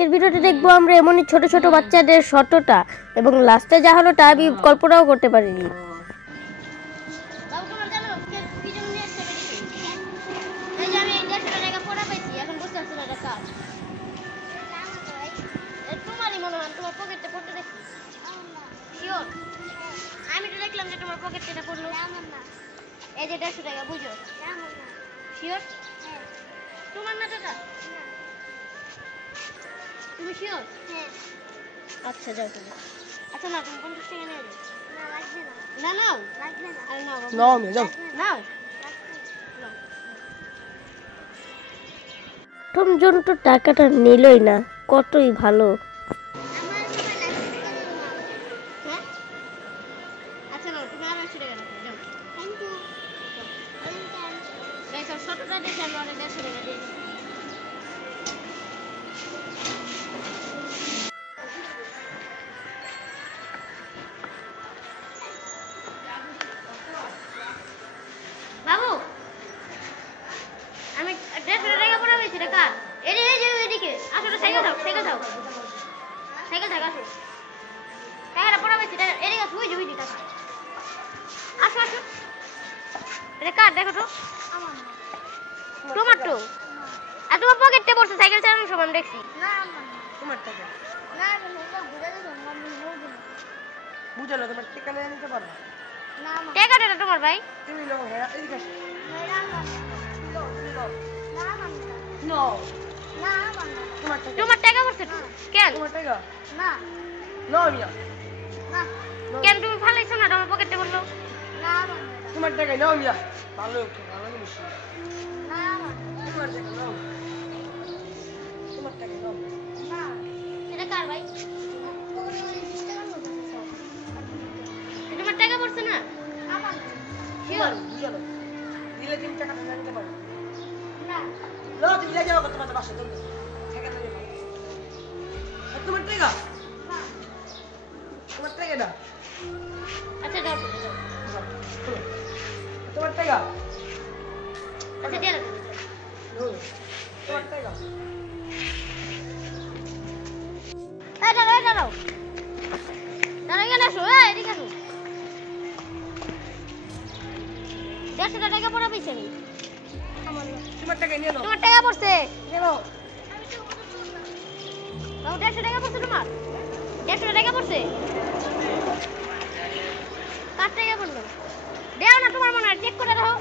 এর ভিডিওতে দেখবো আমরা এমনই ছোট ছোট বাচ্চাদের শতটা এবং লাস্টে যা হলো তা আমি কল্পনাও করতে পারিনি। আমি তো দেখলাম যে তোমার পকেটে এটা পড়লো। এই যে 150 টাকা বুঝো শিওর? তোমার না টাকা? তুমি শিওর? আচ্ছা যাও তুমি। আচ্ছা না তুমি 50 টাকা নিয়ে যাও। না লাগবে না। না নাও লাগবে না। আরে নাও নাও আমি যাও নাও। প্রথম জন তো টাকাটা নিলই না, কতই ভালো। আচ্ছা নাও তুমি আর 100 টাকা রাখো যাও। Thank you. দেখো শতটা দেখে আমরা 150 টাকা দিই। বাবু আমি 150 টাকা পড়া হয়েছে টাকা। এই যে এদিকে আসলে সাইকেল দাও সাইকেল দাও সাইকেল দাও আসো টাকাটা পড়া হয়েছে এদিকে আসো ওই যে টাকা আসো আসো এটা কার দেখো তো তোমার তো আর তোমার পকেটে পড়ছে সাইকেল চালানোর সময় আমি দেখছি। না তোমার টাকা না এটা ঘুরে গেছে আমি বুঝালো তোমার টাকা নিয়ে নিতে পারো না টাকাটা তোমার ভাই তুমি নাও হ্যাঁ এদিকে আসো না নো তোমার টাকা পড়ছে কেন তোমার টাকা না নো মিয়া না কেন তুমি ফালাইছো না তোমার পকেটে বললো না তোমার টাকা নাও মিয়া ভালো ভালো জিনিস না তোমার টাকা নাও তোমার টাকা নাও না এটা কার ভাই তোমার টাকা পড়ছে না আমার শিওর বুঝালো দিলে তুমি টাকা নিতে পারো না লো তুমি লেগে যাও তোমার বাসা তুমি টাকা নিয়ে যাও তোমার টাকা না তোমার টাকা না আচ্ছা দাও তোমার টাকা আচ্ছা দিয়ে দাও তোমার টাকা দাঁড়াও দাঁড়াও এখানে আসো এদিকে আসো 150 টাকা পড়া পেয়েছি আমি তোমার টাকা নিয়ে নাও তোমার টাকা পড়ছে নেবো বাবু 150 টাকা পড়ছে তোমার 150 টাকা পড়ছে কার টাকা পড়লো দেও না তোমার মনে হয় চেক করে দাও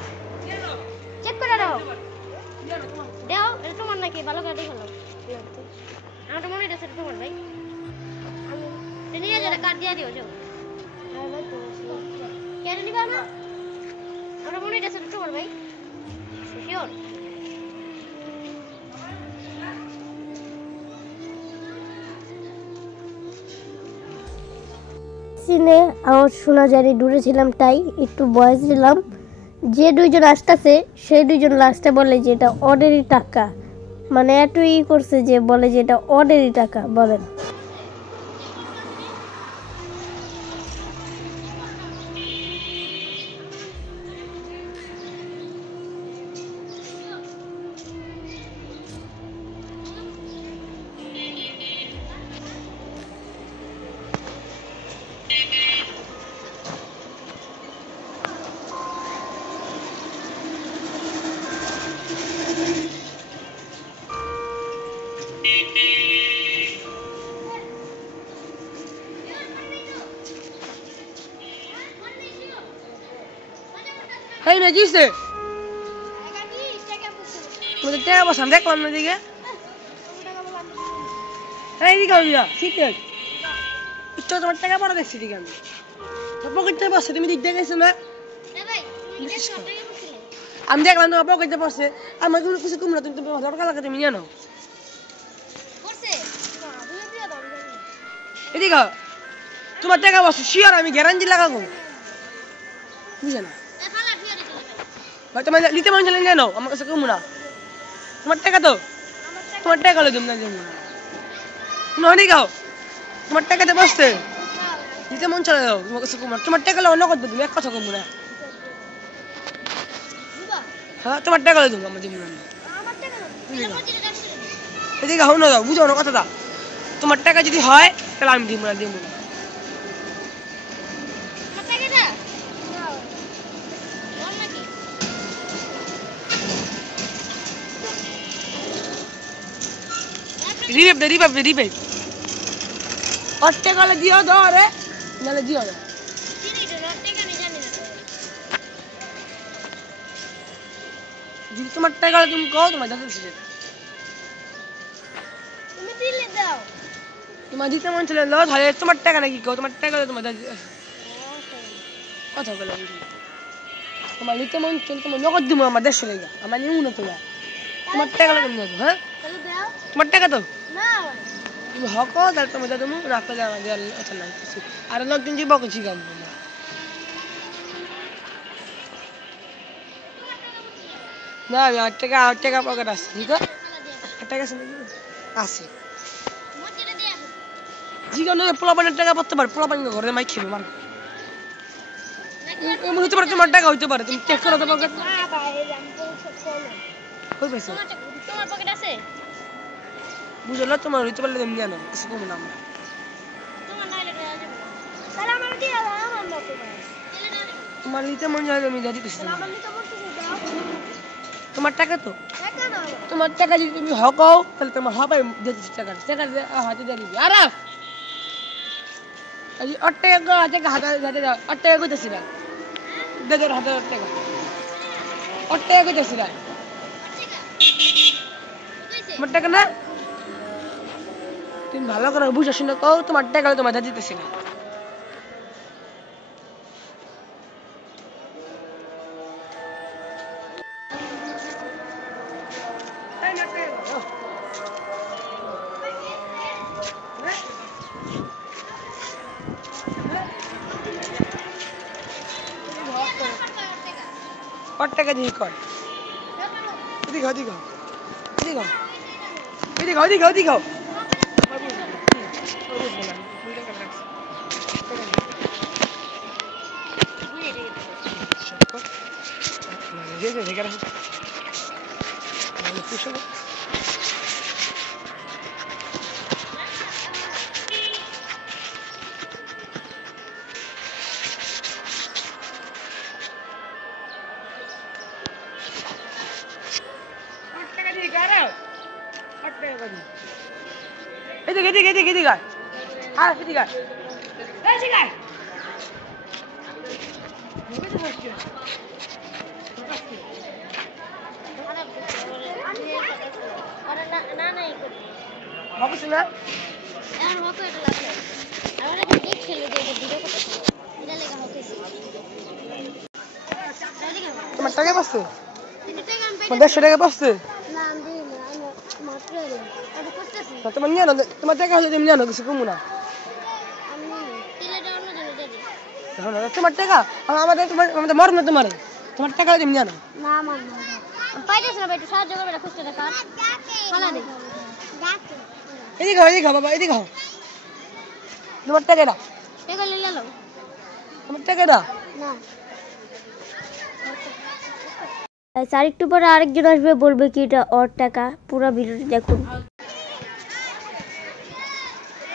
চেক করে দাও দেও এটা তোমার নাকি ভালো করে দেখো আমার তো মনে হচ্ছে তোমার ভাই আমি নিয়ে যারা কার্ড দিয়ে দিও যাও কেন নিবা না আমার মনে হচ্ছে তোমার ভাই শিওর সিনে আওয়াজ শোনা যায় দূরে ছিলাম তাই একটু ভয়েস দিলাম। যে দুইজন আসতেছে সেই দুইজন লাস্টে বলে যে এটা অর্ডারি টাকা, মানে এতই করছে যে বলে যে এটা অর্ডারি টাকা। বলেন হেই না কিসে তোমাদের টাকা বসে আমি দেখলাম না দিকে হ্যাঁ এদিকে মিয়া ঠিক আছে তোমার টাকা পড়া দেখছি দিকে আমি পকেটে বসে তুমি দিক দেখেছো না আমি দেখলাম তোমার পকেটে বসে আমার কোনো কিছু কম না তুমি তোমার দরকার লাগে তুমি নিয়ে নাও এদিকে তোমার টাকা বসে শিওর আমি গ্যারান্টি লাগাবো বুঝে না ভাই তোমার নিতে মন চলে নিয়ে নাও আমার কাছে কম না তোমার টাকা তো তোমার টাকা হলো তুমি না দেবো নয় গাও তোমার টাকাতে বসতে নিতে মন চলে যাও তোমার কাছে কম তোমার টাকা হলো নগদ তুমি এক কথা কম না হ্যাঁ তোমার টাকা হলো তুমি আমার জীবন এদিকে হও না যাও বুঝো না কথাটা তোমার টাকা যদি হয় তাহলে আমি দিব না দিব না তোমার টাকা দাও বল নাকি রিবেপ ওর টাকা দিও দাও রে নালে দিও না চিনি তো ওর টাকা আমি জানি না যদি তোমার টাকা তুমি কও তোমার দাদা দিছে তুমি দিলে দাও তোমার দিতে মন চলে লো তাহলে তোমার টাকা নাকি কও তোমার টাকা তোমার দাদা কথা বলে তোমার নিতে মন চলে তোমার নগদ দিব আমার দেশ চলে গা আমার নিউ না তোমার টাকা লাগে না হ্যাঁ তাহলে দাও তোমার টাকা তো না তুমি হকো তাহলে তোমার দাদা মু রাখতে যাওয়া দেওয়ার কথা নাই কিছু আর লোকজন জীব কিছু কাম না না আমি 8 টাকা পকেট আছে ঠিক আছে 8 টাকা আছে মজুরি দিয়ে জীবনে পোলাপানের টাকা পড়তে পারে পোলাপানের ঘরে মাই খেবে মার এমন হতে পারে তোমার টাকা হইতে পারে তুমি চেক করো তো পকেট না ভাই আমি পয়সা কম কই পয়সা তোমার পকেট আছে বুঝলো তোমার হইতে পারলে এমনি আনো কিছু কম না আমরা তোমার নাইলে দেওয়া যাবে তাহলে আমার দিয়ে দাও আমার মতো ভাই তাহলে দাও তোমার নিতে মন যায় আমি দিয়ে দিতেছি আমার নিতে বলতে দাও তোমার টাকা তো টাকা না তোমার টাকা যদি তুমি হকাও তাহলে তোমার হবে দিয়ে দিচ্ছি টাকা হাতে দিয়ে দিবি আরে এই 8 টাকা হাতে দাও 8 টাকা কইতেছি না দে দে হাতে 8 টাকা 8 টাকা কইতেছি না তোমার টাকা না তুমি ভালো করে বুঝে শুনে কও তোমার টাকা তোমার দাদি দিতেছি না কত টাকা দিয়ে কর দিঘা এদিকে হ্যাঁ এদিকে না না এই করি ভাবছ না আর হকো এটা লাগে আমরা একটা গেট খেলে দিয়ে ভিডিও করতেছি এটা লেখা হকেছি তোমার টাকা পাচ্ছে কিন্তু টাকা আমি তোমার 150 টাকা পাচ্ছে না আমি দিই না আমি মাত্র এটা করতেছি তোমার নিয়ে না তোমার টাকা হলে তুমি নিয়ে না কিছু কমু না আমি তেলেটা অন্য জন্য দিয়ে দিই তোমার টাকা আমাদের মর না তোমার টাকা হলে তুমি নিয়ে না না আমার না আমি পাইতেছি না ভাই একটু সাহায্য করবে না খুঁজতে দেখা খালা দে এদিকে বাবা এদিকে তোমার টাকা না টাকা নিয়ে নাও তোমার টাকা না না আর একটু পরে আরেকজন আসবে বলবে কি এটা ওর টাকা পুরো ভিডিওটি দেখুন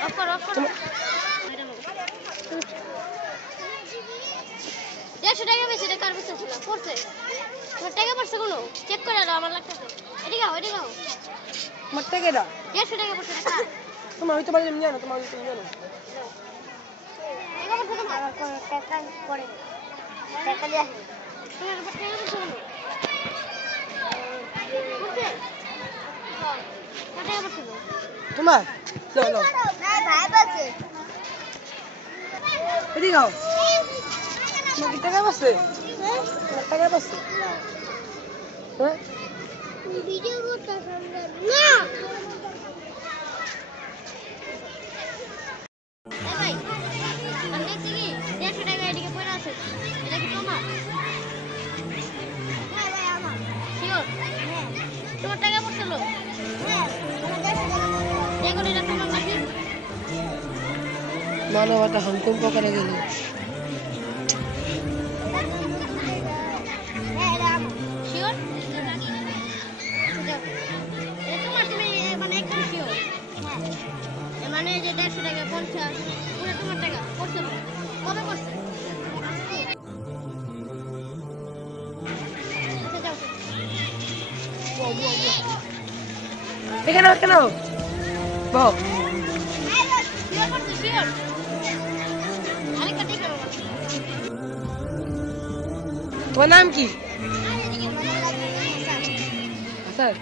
অফার 150 টাকা বেশি এটা কার বেশি ছিল পড়ছে তোমার টাকা পড়ছে কোনো চেক করে দাও আমার লাগতেছে এদিকে আও তোমার টাকা না 150 টাকা পড়ছে টাকা তোমার হইতে পারলে নিয়ে না তোমার হইতে নিয়ে না টাকা পড়ছে তোমার টাকা পড়ে টাকা দিয়ে আসবে তোমার টাকা পড়ছে কোনো পড়ছে হ্যাঁ টাকা পড়ছে তোমার চলো না ভাই বলছে এদিকে তোমার কি টাকা পাচ্ছে তোমার টাকা পাচ্ছে হ্যাঁ ভিডিও করতেছ না ভাই আমি দেখছি কি 150 টাকা এদিকে পড়ে আছে এটা কি তোমার হ্যাঁ ভাই আমার শিওর হ্যাঁ তোমার টাকা পড়ছিল হ্যাঁ আমার 150 টাকা দেখো এটা তোমার নাকি মানবতা হুকুম পকড়ে গেল হ্যাঁ এটা আমার শিওর এটা তোমার তুমি মানে একদম শিওর হ্যাঁ মানে এই যে 150 টাকা 50 পুরো তোমার টাকা করতে পারো কবে করছে আচ্ছা যাও কেন কেন বল শিওর করতে শিওর আরেকটা দেখো তোমার নাম কি স্যার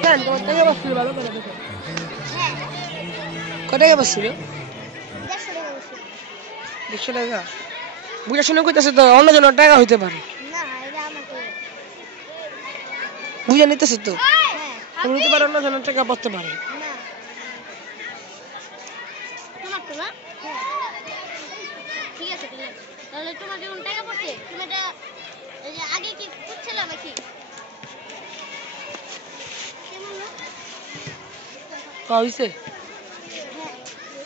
স্যার তোমার টাকা বসছিল ভালো করে দেখো কত টাকা বসছিল 150 টাকা বুঝা শুনে কইতেছে তো অন্য জনের টাকা হইতে পারে বুঝে নিতেছে তো তুমি নিতে পারো অন্য জনের টাকা পড়তে পারে ঠিক আছে তাহলে তোমার যখন টাকা পড়ছে তুমি এটা এই যে আগে কি খুঁজছিলে নাকি হইছে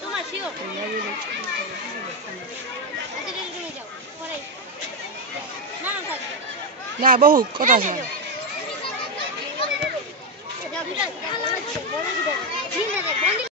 তোমার শিওর আচ্ছা তুমি যাও পরে না না থাক না বহু কথা আছে যাও ভিতরে